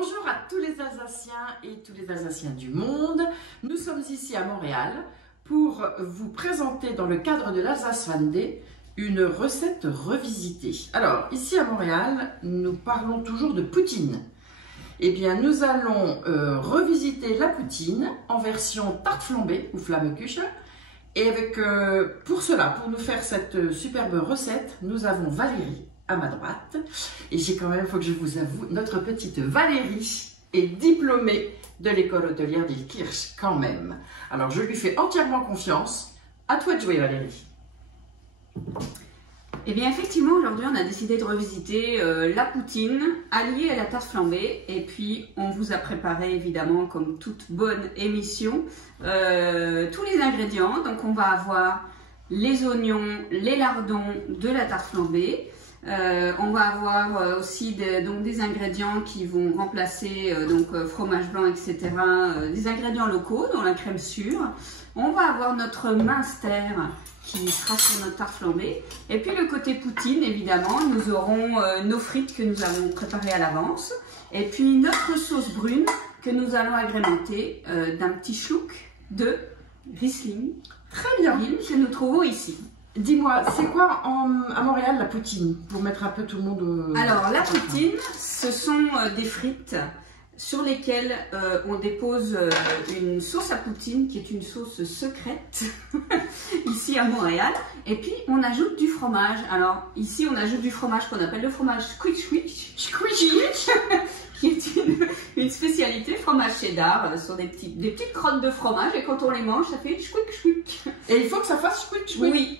Bonjour à tous les Alsaciens et tous les Alsaciens du monde. Nous sommes ici à Montréal pour vous présenter dans le cadre de l'Alsace Fan Day une recette revisitée. Alors ici à Montréal, nous parlons toujours de poutine. Eh bien nous allons revisiter la poutine en version tarte flambée ou Flammekuchen. Et avec, pour cela, pour nous faire cette superbe recette, nous avons Valérie à ma droite. Et j'ai quand même, il faut que je vous avoue, notre petite Valérie est diplômée de l'école hôtelière d'Ilkirch quand même. Alors je lui fais entièrement confiance. À toi de jouer, Valérie. Eh bien effectivement, aujourd'hui on a décidé de revisiter la poutine alliée à la tarte flambée. Et puis on vous a préparé évidemment, comme toute bonne émission, tous les ingrédients. Donc on va avoir les oignons, les lardons de la tarte flambée. On va avoir aussi des ingrédients qui vont remplacer fromage blanc, etc. Des ingrédients locaux, dont la crème sûre. On va avoir notre minster qui sera sur notre tarte flambée. Et puis le côté poutine, évidemment, nous aurons nos frites que nous avons préparées à l'avance. Et puis notre sauce brune que nous allons agrémenter d'un petit chouc de Riesling. Très bien. Que nous trouvons ici. Dis-moi, c'est quoi à Montréal la poutine? Pour mettre un peu tout le monde... Alors la poutine, ce sont des frites sur lesquelles on dépose une sauce à poutine qui est une sauce secrète ici à Montréal. Et puis on ajoute du fromage. Alors ici on ajoute du fromage qu'on appelle le fromage squeak qui est une spécialité, fromage cheddar, sur des petites crottes de fromage, et quand on les mange, ça fait chouic. Et il faut que ça fasse chouic. Oui,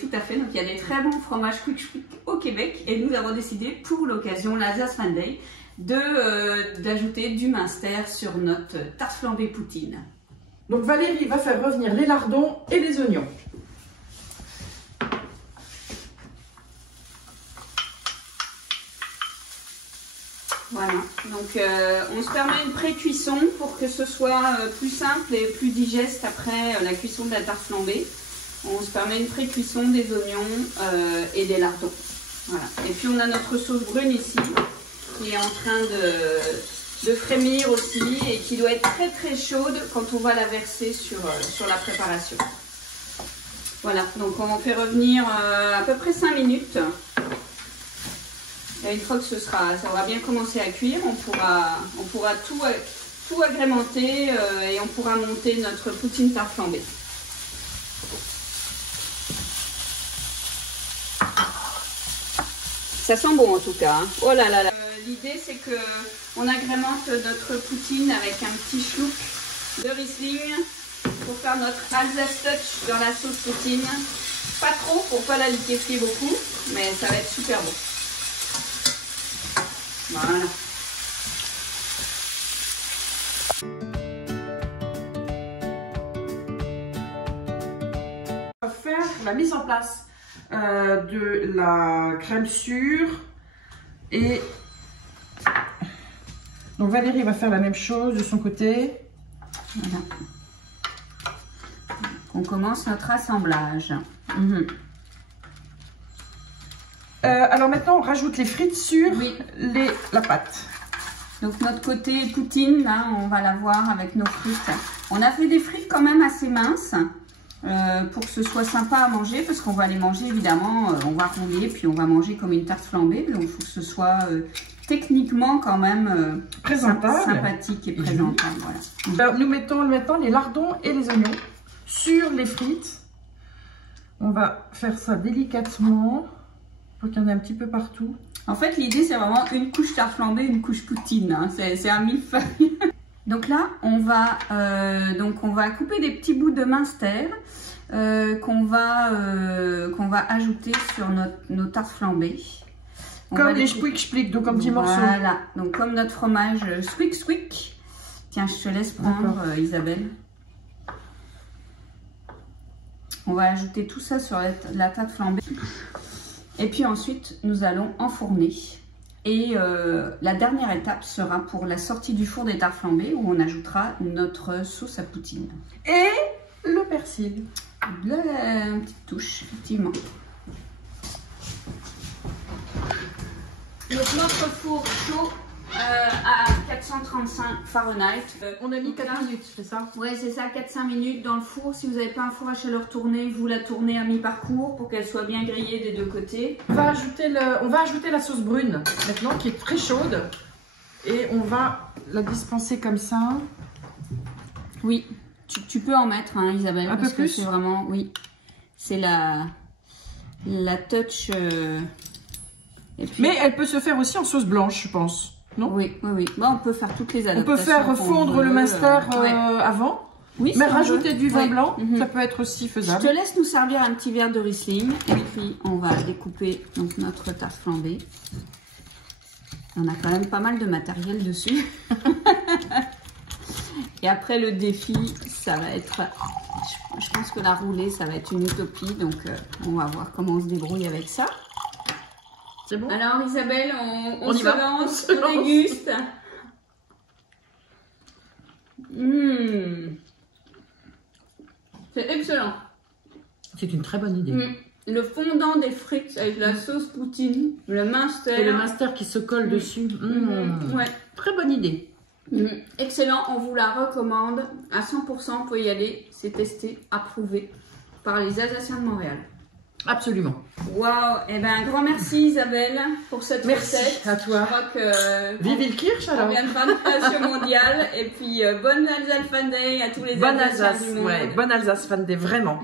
tout à fait. Donc il y a des très bons fromages chouic au Québec, et nous avons décidé pour l'occasion, l'Alsace Fan Day, d'ajouter du minster sur notre tarte flambée poutine. Donc Valérie va faire revenir les lardons et les oignons. Voilà, donc on se permet une pré-cuisson pour que ce soit plus simple et plus digeste après la cuisson de la tarte flambée. On se permet une pré-cuisson des oignons et des lardons. Voilà. Et puis on a notre sauce brune ici qui est en train de frémir aussi et qui doit être très chaude quand on va la verser sur la préparation. Voilà, donc on fait revenir à peu près 5 minutes. Et une fois que ça aura bien commencé à cuire, on pourra tout agrémenter et on pourra monter notre poutine tarte flambée. Ça sent bon en tout cas. Hein. Oh là là là. L'idée c'est que on agrémente notre poutine avec un petit chlouc de Riesling pour faire notre Alsace touch dans la sauce poutine. Pas trop pour pas la liquéfier beaucoup, mais ça va être super bon. Voilà. On va faire la mise en place de la crème sûre et donc Valérie va faire la même chose de son côté. Voilà. On commence notre assemblage. Alors maintenant on rajoute les frites sur la pâte. Donc notre côté poutine, là on va la voir avec nos frites. On a fait des frites quand même assez minces pour que ce soit sympa à manger, parce qu'on va les manger évidemment, on va rouler puis on va manger comme une tarte flambée. Donc il faut que ce soit techniquement quand même présentable, sympathique et présentable. Voilà. Nous mettons maintenant les lardons et les oignons sur les frites. On va faire ça délicatement. Qu'il y en ait un petit peu partout. En fait, l'idée, c'est vraiment une couche tarte flambée, une couche poutine. Hein. C'est un millefeuille. Donc là, on va couper des petits bouts de minster qu'on va ajouter sur nos tartes flambées. Comme les squeak, donc un petit morceau. Voilà, donc comme notre fromage squeak. Tiens, je te laisse prendre, Isabelle. On va ajouter tout ça sur la tarte flambée. Et puis ensuite, nous allons enfourner. Et la dernière étape sera pour la sortie du four des tartes flambées, où on ajoutera notre sauce à poutine. Et le persil. Là, une petite touche, effectivement. Donc notre four chaud, à 435 Fahrenheit. On a mis 4 minutes, c'est ça? Ouais, c'est ça, 4-5 minutes dans le four. Si vous n'avez pas un four à chaleur tournée, vous la tournez à mi-parcours pour qu'elle soit bien grillée des deux côtés. On va ajouter la sauce brune maintenant qui est très chaude et on va la dispenser comme ça. Oui, tu peux en mettre, hein, Isabelle. Un peu plus. C'est vraiment, oui, c'est la touch. Et puis... Mais elle peut se faire aussi en sauce blanche, je pense. Non? Oui. Bon, on peut faire toutes les adaptations. On peut faire fondre le master avant. Oui, mais si rajouter du vin blanc, Mhm. ça peut être aussi faisable. Je te laisse nous servir un petit verre de Riesling et puis on va découper donc notre tarte flambée. On a quand même pas mal de matériel dessus. Et après le défi, ça va être... Je pense que la roulée, ça va être une utopie. Donc on va voir comment on se débrouille avec ça. C'est bon? Alors Isabelle, on y se va. lance, on déguste. C'est excellent. C'est une très bonne idée. Le fondant des frites avec la sauce poutine, le master. Et le master qui se colle dessus. Ouais. Très bonne idée. Excellent, on vous la recommande à 100%. Vous pouvez y aller, c'est testé, approuvé par les Alsaciens de Montréal. Absolument. Waouh, et ben un grand merci Isabelle pour cette recette. Merci à toi. Je crois que Vive le Kirsch alors. on vient de faire une création mondiale et puis bonne Alsace Fan Day à tous les Bonne Alsaciens Alsace, du monde. ouais, bonne Alsace Fan Day, vraiment.